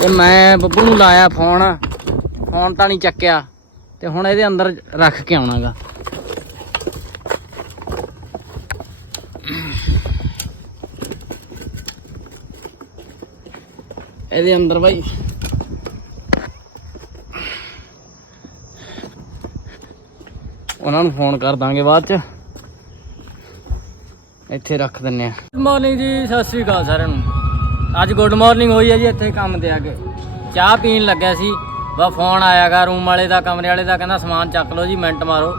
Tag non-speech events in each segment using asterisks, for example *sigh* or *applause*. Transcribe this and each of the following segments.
ਤੇ ਮੈਂ ਬੱਬੂ ਨੂੰ ਲਾਇਆ ਫੋਨ। ਫੋਨ ਤਾਂ ਨਹੀਂ ਚੱਕਿਆ। ਤੇ ਹੁਣ ਇਹਦੇ ਅੰਦਰ ਰੱਖ ਕੇ ਆਉਣਾਗਾ। ਇਹਦੇ ਅੰਦਰ ਬਾਈ। ਉਹਨਾਂ ਨੂੰ ਫੋਨ ਕਰ ਦਾਂਗੇ ਬਾਅਦ ਚ। ਇੱਥੇ ਰੱਖ ਦਿੰਨੇ ਆ। ਗੁੱਡ ਮਾਰਨਿੰਗ ਜੀ, ਸਤਿ ਸ੍ਰੀ ਅਕਾਲ ਸਾਰਿਆਂ ਨੂੰ। ਅੱਜ ਗੁੱਡ ਮਾਰਨਿੰਗ ਹੋਈ ਹੈ ਜੀ, ਇੱਥੇ ਕੰਮ ਤੇ ਆ ਕੇ। ਚਾਹ ਪੀਣ ਲੱਗਿਆ ਸੀ। ਬਾ ਫੋਨ ਆਇਆਗਾ ਰੂਮ ਵਾਲੇ ਦਾ, ਕਮਰੇ ਵਾਲੇ ਦਾ, ਕਹਿੰਦਾ ਸਮਾਨ ਚੱਕ ਲਓ ਜੀ, ਮਿੰਟ ਮਾਰੋ।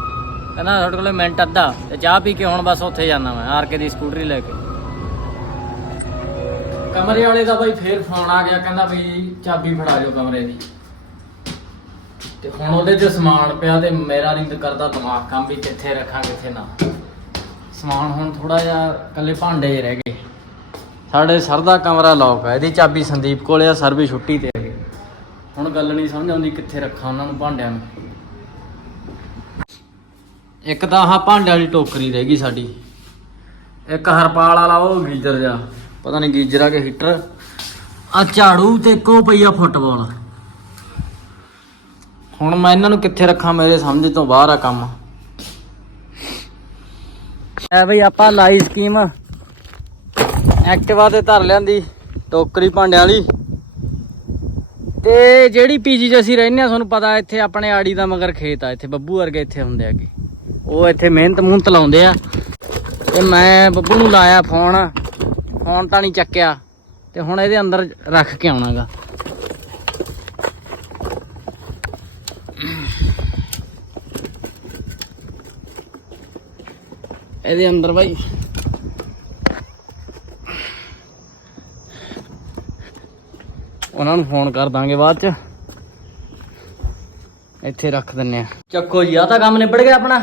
ਕਹਿੰਦਾ ਤੁਹਾਡੇ ਕੋਲੇ ਮਿੰਟ ਅੱਧਾ। ਤੇ ਚਾਹ ਪੀ ਕੇ ਹੁਣ ਬਸ ਉੱਥੇ ਜਾਣਾ ਮੈਂ, ਆਰ ਕੇ ਦੀ ਸਕੂਟਰੀ ਲੈ ਕੇ। ਕਮਰੇ ਵਾਲੇ ਦਾ ਬਾਈ ਫੇਰ ਫੋਨ ਆ ਗਿਆ, ਕਹਿੰਦਾ ਵੀ ਚਾਬੀ ਫੜਾ ਜਾਓ ਕਮਰੇ ਦੀ। ਤੇ ਹੁਣ ਉਹਦੇ 'ਚ ਸਮਾਨ ਪਿਆ ਤੇ ਮੇਰਾ ਨਹੀਂ ਕਰਦਾ ਦਿਮਾਗ ਕੰਮ ਵੀ ਕਿੱਥੇ ਰੱਖਾਂ, ਕਿੱਥੇ ਨਾ। ਸਮਾਨ ਹੁਣ ਥੋੜਾ ਜਿਹਾ ਕੱਲੇ ਭਾਂਡੇ ਰਹਿ ਗਏ। ਸਾਡੇ ਸਰ ਦਾ ਕਮਰਾ ਲੌਕ ਹੈ ਇਹਦੀ ਚਾਬੀ ਸੰਦੀਪ ਕੋਲੇ ਆ, ਸਰ ਵੀ ਛੁੱਟੀ ਤੇ ਹੈਗੇ ਹੁਣ ਗੱਲ ਨਹੀਂ ਸਮਝ ਆਉਂਦੀ ਕਿੱਥੇ ਰੱਖਾਂ ਉਹਨਾਂ ਨੂੰ ਭਾਂਡਿਆਂ ਨੂੰ। ਇੱਕ ਤਾਂ ਆਹ ਭਾਂਡਿਆਂ ਵਾਲੀ ਟੋਕਰੀ ਰਹਿ ਗਈ ਸਾਡੀ। ਇੱਕ ਹਰਪਾਲ ਵਾਲਾ, ਉਹ ਗੀਜ਼ਰ ਜਾ ਪਤਾ ਨਹੀਂ ਗੀਜ਼ਰ ਆ ਕੇ ਹੀਟਰ। ਆ ਝਾੜੂ ਤੇ ਇੱਕੋ ਪਈਆ ਫੁੱਟਬਾਲ। ਹੁਣ ਮੈਂ ਇਹਨਾਂ ਨੂੰ ਕਿੱਥੇ ਰੱਖਾਂ ਮੇਰੇ ਸਮਝ ਤੋਂ ਬਾਹਰ ਆ ਕੰਮ। ਐ ਬਈ ਆਪਾਂ ਲਾਈ ਸਕੀਮ ਐਕਟਿਵਾ ਤੇ ਧਰ ਲਿਆਂਦੀ, ਟੋਕਰੀ ਭਾਂਡਿਆਂ ਵਾਲੀ। ਤੇ ਜਿਹੜੀ ਪੀਜੀ 'ਚ ਅਸੀਂ ਰਹਿੰਦੇ ਆ ਤੁਹਾਨੂੰ ਪਤਾ ਇੱਥੇ ਆਪਣੇ ਆੜੀ ਦਾ ਮਗਰ ਖੇਤ ਆ, ਇੱਥੇ ਬੱਬੂ ਵਰਗੇ ਇੱਥੇ ਹੁੰਦੇ ਆਗੇ ਉਹ ਇੱਥੇ ਮਿਹਨਤ ਮੁਹਨਤ ਲਾਉਂਦੇ ਆ। ਤੇ ਮੈਂ ਬੱਬੂ ਨੂੰ ਲਾਇਆ ਫੋਨ ਫੋਨ ਤਾਂ ਨਹੀਂ ਚੱਕਿਆ। ਤੇ ਹੁਣ ਇਹਦੇ ਅੰਦਰ ਰੱਖ ਕੇ ਆਉਣਾਗਾ। ਇਹਦੇ ਅੰਦਰ ਬਾਈ। ਉਹਨਾਂ ਨੂੰ ਫੋਨ ਕਰ ਦਾਂਗੇ ਬਾਅਦ ਚ। ਇੱਥੇ ਰੱਖ ਦਿੰਨੇ ਆ। ਚੱਕੋ ਜੀ ਆ ਤਾਂ ਕੰਮ ਨਿਬੜ ਗਿਆ ਆਪਣਾ।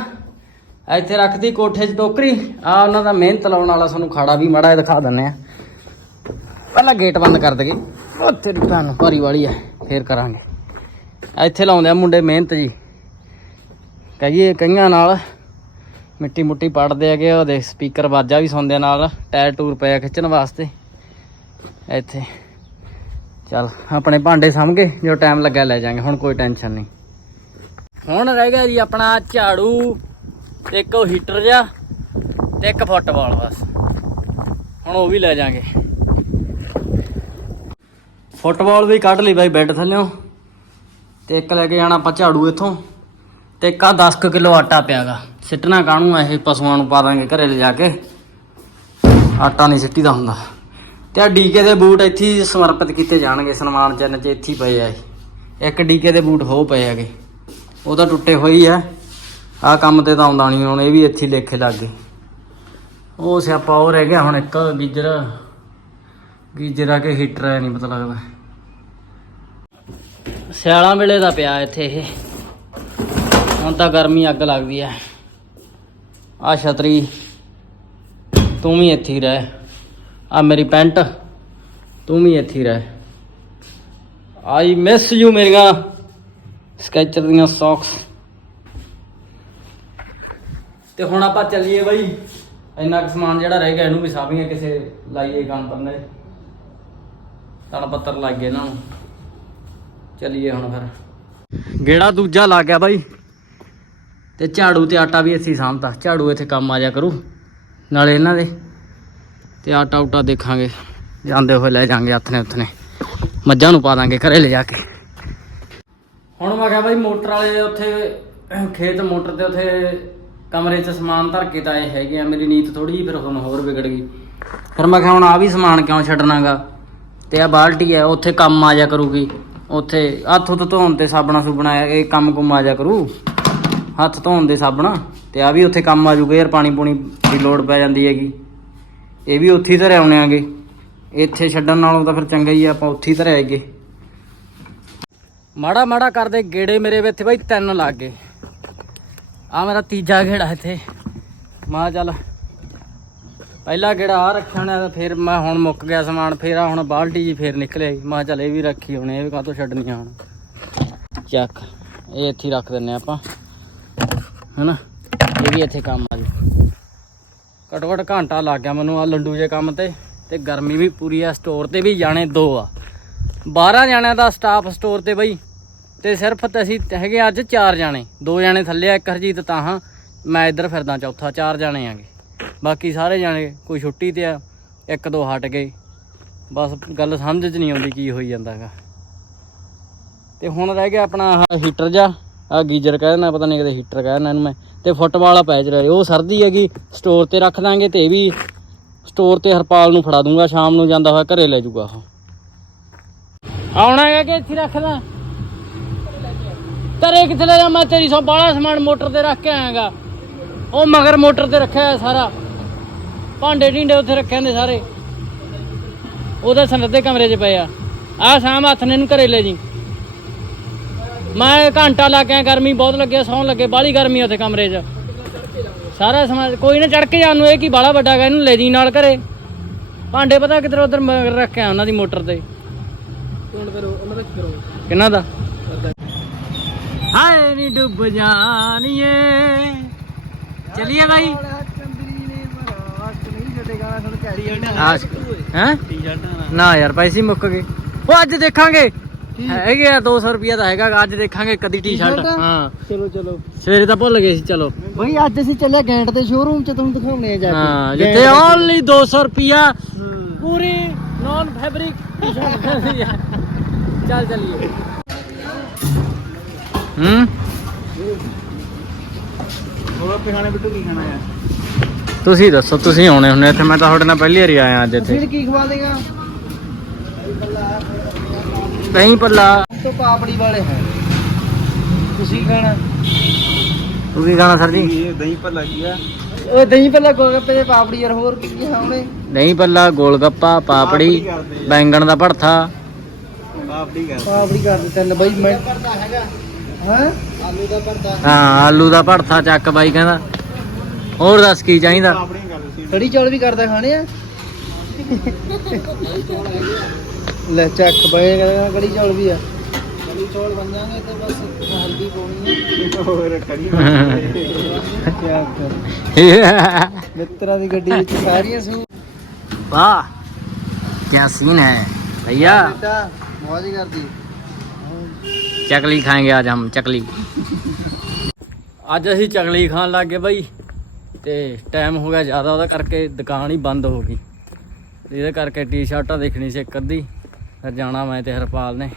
ਇੱਥੇ ਰੱਖਦੀ ਕੋਠੇ 'ਚ ਟੋਕਰੀ। ਆ ਉਹਨਾਂ ਦਾ ਮਿਹਨਤ ਲਾਉਣ ਵਾਲਾ ਸਾਨੂੰ ਖਾੜਾ ਵੀ ਮਾੜਾ ਜਿਹਾ ਦਿਖਾ ਦਿੰਨੇ ਆ। ਪਹਿਲਾਂ ਗੇਟ ਬੰਦ ਕਰ ਦਗੇ ਉਹ ਤੇਰੀ ਭੈਣ ਭਾਰੀ ਵਾਲੀ ਆ, ਫੇਰ ਕਰਾਂਗੇ। ਇੱਥੇ ਲਾਉਂਦੇ ਆ ਮੁੰਡੇ ਮਿਹਨਤ ਜੀ। ਕਹੀਏ ਕਈਆਂ ਨਾਲ ਮਿੱਟੀ ਮੁੱਟੀ ਪੜਦੇ ਹੈਗੇ ਉਹ ਦੇਖ ਸਪੀਕਰ ਵਾਜਾ ਵੀ ਸੁਣਦੇ ਨਾਲ, ਟਾਇਰ ਟੂਰ ਪਿਆ ਖਿੱਚਣ ਵਾਸਤੇ। ਇੱਥੇ ਚੱਲ, ਆਪਣੇ ਭਾਂਡੇ ਸਾਂਭਗੇ ਜੋ ਟਾਈਮ ਲੱਗਾ ਲੈ ਜਾਾਂਗੇ, ਹੁਣ ਕੋਈ ਟੈਨਸ਼ਨ ਨਹੀਂ। ਹੁਣ ਰਹਿ ਗਿਆ ਜੀ ਆਪਣਾ ਝਾੜੂ ਤੇ ਇੱਕ ਉਹ ਹੀਟਰ ਜਿਹਾ ਤੇ ਇੱਕ ਫੁੱਟਬਾਲ ਬਸ। ਹੁਣ ਉਹ ਵੀ ਲੈ ਜਾਾਂਗੇ। ਫੁੱਟਬਾਲ ਵੀ ਕੱਢ ਲਈ ਬਾਈ ਬੈੱਡ ਥੱਲਿਓਂ ਤੇ ਇੱਕ ਲੈ ਕੇ ਜਾਣਾ ਆਪਾਂ ਝਾੜੂ ਇੱਥੋਂ ਤੇ ਇੱਕ ਆ 10 ਕਿਲੋ ਆਟਾ ਪਿਆਗਾ। ਸਿੱਟਣਾ ਕਾਹਨੂੰ ਇਹ, ਪਸ਼ੂਆਂ ਨੂੰ ਪਾ ਦਾਂਗੇ ਘਰੇ ਲਿਜਾ ਕੇ। ਆਟਾ ਨਹੀਂ ਸਿੱਟੀਦਾ ਹੁੰਦਾ। ਤੇ ਆ ਡੀਕੇ ਦੇ ਬੂਟ ਇੱਥੇ ਹੀ ਸਮਰਪਿਤ ਕੀਤੇ ਜਾਣਗੇ, ਸਨਮਾਨ ਚੰਨ ਚ ਇੱਥੇ ਹੀ ਪਏ ਆ ਇਹ। ਇੱਕ ਡੀਕੇ ਦੇ ਬੂਟ ਹੋ ਪਏ ਹੈਗੇ। ਉਹ ਤਾਂ ਟੁੱਟੇ ਹੋਈ ਆ। ਆ ਕੰਮ ਤੇ ਤਾਂ ਆਉਂਦਾ ਨਹੀਂ ਹੁਣ, ਇਹ ਵੀ ਇੱਥੇ ਹੀ ਲੇਖੇ ਲੱਗ ਗਏ। ਉਹ ਸਿਆਪਾ ਉਹ ਰਹਿ ਗਿਆ ਹੁਣ, ਇੱਕ ਗੀਜਰ। ਗੀਜਰ ਆ ਕੇ ਹੀਟਰ ਆ ਨਹੀਂ ਪਤਾ ਲੱਗਦਾ। ਸਿਆਲਾਂ ਵੇਲੇ ਦਾ ਪਿਆ ਇੱਥੇ ਇਹ। ਹੁਣ ਤਾਂ ਗਰਮੀ ਅੱਗ ਲੱਗਦੀ ਐ ਆ ਛਤਰੀ, ਤੂੰ ਵੀ ਇੱਥੇ ਹੀ ਰਹਿ। ਆ ਮੇਰੀ ਪੈਂਟ, ਤੂੰ ਵੀ ਇੱਥੇ ਰਹਿ। ਆਈ ਮਿਸ ਯੂ ਮੇਰੀਆਂ ਸਕੈਚਰ ਦੀਆਂ ਸੌਕਸ। ਤੇ ਹੁਣ ਆਪਾਂ ਚੱਲੀਏ ਬਾਈ, ਇੰਨਾ ਕੁ ਸਮਾਨ ਜਿਹੜਾ ਰਹਿ ਗਿਆ, ਇਹਨੂੰ ਵੀ ਸਾਂਭੀਏ, ਕਿਸੇ ਲਾਈਏ ਕੰਮ ਪੰਨੇ ਤਣ ਪੱਤਰ ਲੱਗ ਗਏ ਇਹਨਾਂ ਨੂੰ। ਚੱਲੀਏ ਹੁਣ ਫਿਰ। ਗੇੜਾ ਦੂਜਾ ਲੱਗ ਗਿਆ ਬਾਈ। ਤੇ ਝਾੜੂ ਤੇ ਆਟਾ ਵੀ ਅਸੀਂ ਸਾਂਭਤਾ। ਝਾੜੂ ਇੱਥੇ ਕੰਮ ਆ ਜਾ ਕਰੂ, ਨਾਲੇ ਇਹਨਾਂ ਦੇ। ਤੇ ਆਟਾ ਉਟਾ ਦੇਖਾਂਗੇ। ਜਾਂਦੇ ਹੋਏ ਲੈ ਜਾਾਂਗੇ ਹੱਥ ਨੇ ਉੱਥ ਨੇ ਮੱਝਾਂ ਨੂੰ ਪਾ ਦਾਂਗੇ ਘਰੇ ਲੈ ਜਾ ਕੇ। ਹੁਣ ਮੈਂ ਕਿਹਾ ਬਾਈ ਮੋਟਰ ਵਾਲੇ ਉੱਥੇ ਖੇਤ ਮੋਟਰ ਤੇ ਉੱਥੇ ਕਮਰੇ 'ਚ ਸਮਾਨ ਧਰ ਕੇ ਤਾਂ ਇਹ ਹੈਗੇ ਆ ਮੇਰੀ ਨੀਤ ਥੋੜੀ ਜਿਹੀ ਫਿਰ ਹੁਣ ਹੋਰ ਵਿਗੜ ਗਈ। ਫਿਰ ਮੈਂ ਕਿਹਾ ਹੁਣ ਆ ਵੀ ਸਮਾਨ ਕਿਉਂ ਛੱਡਣਾਗਾ? ਤੇ ਆ ਬਾਲਟੀ ਹੈ ਉੱਥੇ ਕੰਮ ਆ ਜਾ ਕਰੂਗੀ। ਉੱਥੇ ਹੱਥ ਉੱਤ ਧੋਣ ਤੇ ਸਾਬਣਾ ਸੁਬਣਾ ਇਹ ਕੰਮ ਕੁਮ ਆ ਜਾ ਕਰੂ। ਹੱਥ ਧੋਣ ਦੇ ਸਾਬਣ ਤੇ ਆ ਵੀ ਉੱਥੇ ਕੰਮ ਆ ਜੂਗਾ ਯਾਰ ਪਾਣੀ ਪੂਣੀ ਦੀ ਲੋੜ ਪੈ ਜਾਂਦੀ ਹੈਗੀ। ਇਹ ਵੀ ਉੱਥੇ ਹੀ ਧਰੇ ਆਉਣੇ ਆਗੇ। ਇੱਥੇ ਛੱਡਣ ਨਾਲੋਂ ਤਾਂ ਫਿਰ ਚੰਗਾ ਹੀ ਆ, ਆਪਾਂ ਉੱਥੇ ਹੀ ਧਰੇ ਆਏਗੇ ਮਾੜਾ ਮਾੜਾ ਕਰਦੇ ਗੇੜੇ ਮੇਰੇ ਇੱਥੇ ਬਾਈ ਤਿੰਨ ਲੱਗ। ਗਏ ਆ ਮੇਰਾ ਤੀਜਾ ਗੇੜਾ ਇੱਥੇ। ਮਾ ਚੱਲ, ਪਹਿਲਾ ਗੇੜਾ ਆ ਰੱਖਿਆ ਹੋਣਾ ਫਿਰ ਮੈਂ ਹੁਣ ਮੁੱਕ ਗਿਆ ਸਮਾਨ, ਫੇਰ ਆ ਹੁਣ ਬਾਲਟੀ ਜੀ ਫੇਰ ਨਿਕਲੇ ਮਾ ਚੱਲ ਇਹ ਵੀ ਰੱਖੀ ਹੋਣੇ, ਇਹ ਵੀ ਕਾਹਤੋਂ ਛੱਡਣੀਆਂ ਹੁਣ। ਚੱਕ, ਇਹ ਇੱਥੇ ਹੀ ਰੱਖ ਦਿੰਨੇ ਆਪਾਂ। ਹਨਾ? ਇਹ ਵੀ ਇੱਥੇ ਕੰਮ ਘੱਟੋ ਘੱਟ ਘੰਟਾ ਲੱਗ ਗਿਆ ਮੈਨੂੰ ਆ ਲੰਡੂ ਜੇ ਕੰਮ ਤੇ ਤੇ ਗਰਮੀ ਵੀ ਪੂਰੀ ਆ ਸਟੋਰ ਤੇ ਵੀ ਜਾਣੇ ਦੋ ਆ। 12 ਜਾਣਿਆਂ ਦਾ ਸਟਾਫ ਸਟੋਰ ਤੇ ਬਈ, ਤੇ ਸਿਰਫ ਤੇ ਅਸੀਂ ਹੈਗੇ ਅੱਜ 4 ਜਾਣੇ, ਦੋ ਜਾਣੇ ਥੱਲੇ ਆ, ਇੱਕ ਹਰਜੀਤ ਤਾਂ ਹਾਂ, ਮੈਂ ਇੱਧਰ ਫਿਰਦਾ ਚੌਥਾ, ਚਾਰ ਜਾਣੇ ਆਂਗੇ। ਬਾਕੀ ਸਾਰੇ ਜਾਣੇ ਕੋਈ ਛੁੱਟੀ ਤੇ ਆ, ਇੱਕ ਦੋ ਹਟ ਗਏ। ਬਸ ਗੱਲ ਸਮਝ 'ਚ ਨਹੀਂ ਆਉਂਦੀ ਕੀ ਹੋਈ ਜਾਂਦਾਗਾ। ਤੇ ਹੁਣ ਰਹਿ ਗਿਆ ਆਪਣਾ ਆਹ ਹੀਟਰ ਜਾ ਆ ਗੀਜ਼ਰ ਕਹਿੰਦਾ ਪਤਾ ਨਹੀਂ ਕਦੇ ਹੀਟਰ ਕਹਿੰਦਾ ਇਹਨੂੰ ਮੈਂ। ਤੇ ਫੁੱਟਬਾਲ ਵਾਲਾ ਪੈਚ ਰਿਹਾ ਉਹ ਸਰਦੀ ਹੈਗੀ ਸਟੋਰ ਤੇ ਰੱਖ ਦਾਂਗੇ ਤੇ ਇਹ ਵੀ ਸਟੋਰ ਤੇ ਹਰਪਾਲ ਨੂੰ ਫੜਾ ਦੂੰਗਾ, ਸ਼ਾਮ ਨੂੰ ਜਾਂਦਾ ਹੋਇਆ ਘਰੇ ਲੈ ਜਾਊਗਾ ਉਹ। ਆਉਣਾ ਹੈਗਾ ਕਿ ਇੱਥੇ ਰੱਖਦਾ ਘਰੇ ਕਿੱਥੇ ਲੈ ਜਾ, ਮੈਂ ਤੇਰੀ ਸੋ ਬਾਹਲਾ ਸਮਾਨ ਮੋਟਰ ਤੇ ਰੱਖ ਕੇ ਆਇਆਗਾ। ਉਹ ਮਗਰ ਮੋਟਰ ਤੇ ਰੱਖਿਆ ਹੋਇਆ ਸਾਰਾ। ਭਾਂਡੇ ਢਿੰਡੇ ਉੱਥੇ ਰੱਖੇ ਹੁੰਦੇ ਸਾਰੇ। ਉਹਦੇ ਸੰਦੇ ਕਮਰੇ 'ਚ ਪਏ ਆ। ਆ ਸ਼ਾਮ ਹੱਥ ਨੇ ਇਹਨੂੰ ਘਰੇ ਲੈ ਜੀ। ਮੈਂ ਘੰਟਾ ਲਾ ਕੇ ਗਰਮੀ ਬਹੁਤ ਲੱਗਿਆ ਸੌਣ ਲੱਗੇ ਬਾਹਲੀ ਗਰਮੀ ਉੱਥੇ ਕਮਰੇ 'ਚ। ਸਾਰਾ ਸਮਾਨ ਕੋਈ ਨਾ ਚੜ ਕੇ ਜਾਣ ਨੂੰ ਇਹ ਕੀ ਬਾਲਾ ਵੱਡਾ ਗਾ ਇਹਨੂੰ ਲੈ ਜੀ ਨਾਲ ਘਰੇ। ਭਾਂਡੇ ਪਤਾ ਕਿਧਰ ਉਧਰ ਰੱਖਿਆ ਉਹਨਾਂ ਦੀ ਮੋਟਰ ਤੇ। ਹੁਣ ਫਿਰ ਉਹਨਾਂ ਦਾ ਕੀ ਕਰੋ ਕਿੰਨਾ ਦਾ? ਹਾਏ ਨੀ ਡੁੱਬ ਜਾਣੀਏ। ਚਲਿਏ ਭਾਈ ਚੰਦਰੀ ਨੇ ਮਰਾਸ ਨਹੀਂ ਛੱਡੇ ਗਾਣਾ ਸੁਣ ਕੇ ਟੀ ਆਸ ਹੈ ਨਾ ਯਾਰ ਪੈਸੇ ਮੁੱਕ ਗਏ। ਉਹ ਅੱਜ ਦੇਖਾਂਗੇ। ਹੈਗੇ ਆ 200 ਰੁਪਿਆ ਤਾਂ ਹੈਗਾ ਅੱਜ ਦੇਖਾਂਗੇ ਕਦੀ ਟੀ-ਸ਼ਰਟ? ਹਾਂ। ਚਲੋ ਚਲੋ। ਸਵੇਰੇ ਤਾਂ ਭੁੱਲ ਗਏ ਸੀ ਚਲੋ। ਬਈ ਅੱਜ ਅਸੀਂ ਚੱਲੇ ਗੈਂਟ ਦੇ ਸ਼ੋਰੂਮ ਚ ਤੁਹਾਨੂੰ ਦਿਖਾਉਣੇ ਆ ਜਾ ਕੇ। ਹਾਂ ਜਿੱਥੇ ਦੇ- ਓਨਲੀ 200 ਰੁਪਿਆ। ਪੂਰੀ ਨੌਨ ਫੈਬਰਿਕ ਟੀ-ਸ਼ਰਟ ਚੱਲ ਚਲੀਏ। ਹੂੰ? ਹੋਰ ਪਿਹਾਣੇ ਬਿੱਟੂ ਕੀ ਖਾਣਾ ਆ? ਤੁਸੀਂ ਦੱਸੋ ਤੁਸੀਂ ਆਉਣੇ ਹੁੰਦੇ ਇੱਥੇ ਮੈਂ ਤਾਂ ਤੁਹਾਡੇ ਨਾਲ ਪਹਿਲੀ ਵਾਰੀ ਆਇਆ ਅੱਜ ਇੱਥੇ। ਫਿਰ ਕੀ ਖਵਾ ਦੇਗਾ? ਕਹੀਂ ਪੱਲਾ ਤੋਂ ਪਾਪੜੀ ਵਾਲੇ ਹੈ। ਤੁਸੀਂ ਕੀ ਖਾਣਾ? ਤੂੰ ਕੀ ਖਾਣਾ ਸਰ ਜੀ? ਇਹ ਦਹੀਂ ਭੱਲਾ ਕੀ ਆ। ਉਹ ਦਹੀਂ ਭੱਲਾ ਗੋਲਗੱਪੇ ਦੇ ਪਾਪੜੀ ਯਾਰ ਹੋਰ ਕੀ ਕੀ ਖਾਉਣੇ ਦਹੀਂ ਪੱਲਾ ਗੋਲਗੱਪਾ ਪਾਪੜੀ ਬੈਂਗਣ ਦਾ ਭੜਥਾ। ਪਾਪੜੀ ਕਰ ਪਾਪੜੀ ਕਰ ਦੇ ਤਿੰਨ ਬਈ ਮੈਂ ਹੈਗਾ। ਹਾਂ? ਆਲੂ ਦਾ ਭਰਤਾ ਹਾਂ ਆਲੂ ਦਾ ਭੜਥਾ ਚੱਕ ਬਾਈ ਕਹਿੰਦਾ। ਹੋਰ ਦੱਸ ਕੀ ਚਾਹੀਦਾ? ਕੜੀ ਚੌਲ ਵੀ ਕਰਦਾ ਖਾਣੇ ਆ। ਲੈ ਚੱਕ ਬਣੇ ਕੜੀ ਚੌਲ ਵੀ ਆ। ਕੜੀ ਚੌਲ ਬਣ ਜਾਣਗੇ ਤੇ ਬਸ ਹਲਦੀ ਪਾਉਣੀ ਹੈ ਹੋਰ ਕੜੀ *laughs* ਕੀ ਮਿੱਤਰਾਂ ਦੀ ਗੱਡੀ ਵਿੱਚ ਸਾਰੀਆਂ ਸੂ ਵਾਹ क्या सीन है भैया मौज कर दी चकली खाएंगे आज हम चकली ਅੱਜ ਅਸੀਂ ਚਕਲੀ ਖਾਣ ਲੱਗ ਗਏ ਬਾਈ ਤੇ ਟਾਈਮ ਹੋ ਗਿਆ ਜ਼ਿਆਦਾ ਉਹਦਾ ਕਰਕੇ ਦੁਕਾਨ ਹੀ ਬੰਦ ਹੋ ਗਈ। ਇਹਦੇ ਕਰਕੇ ਟੀ-ਸ਼ਰਟਾਂ ਦੇਖਣੀ ਸੀ ਇੱਕ ਅੱਧੀ। ਫਿਰ ਜਾਣਾ ਮੈਂ ਤੇ ਹਰਪਾਲ ਨੇ।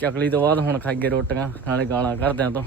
ਚਕਲੀ ਤੋਂ ਬਾਅਦ ਹੁਣ ਖਾਈਏ ਰੋਟੀਆਂ, ਨਾਲੇ ਗਾਲਾਂ ਘਰਦਿਆਂ ਤੋਂ।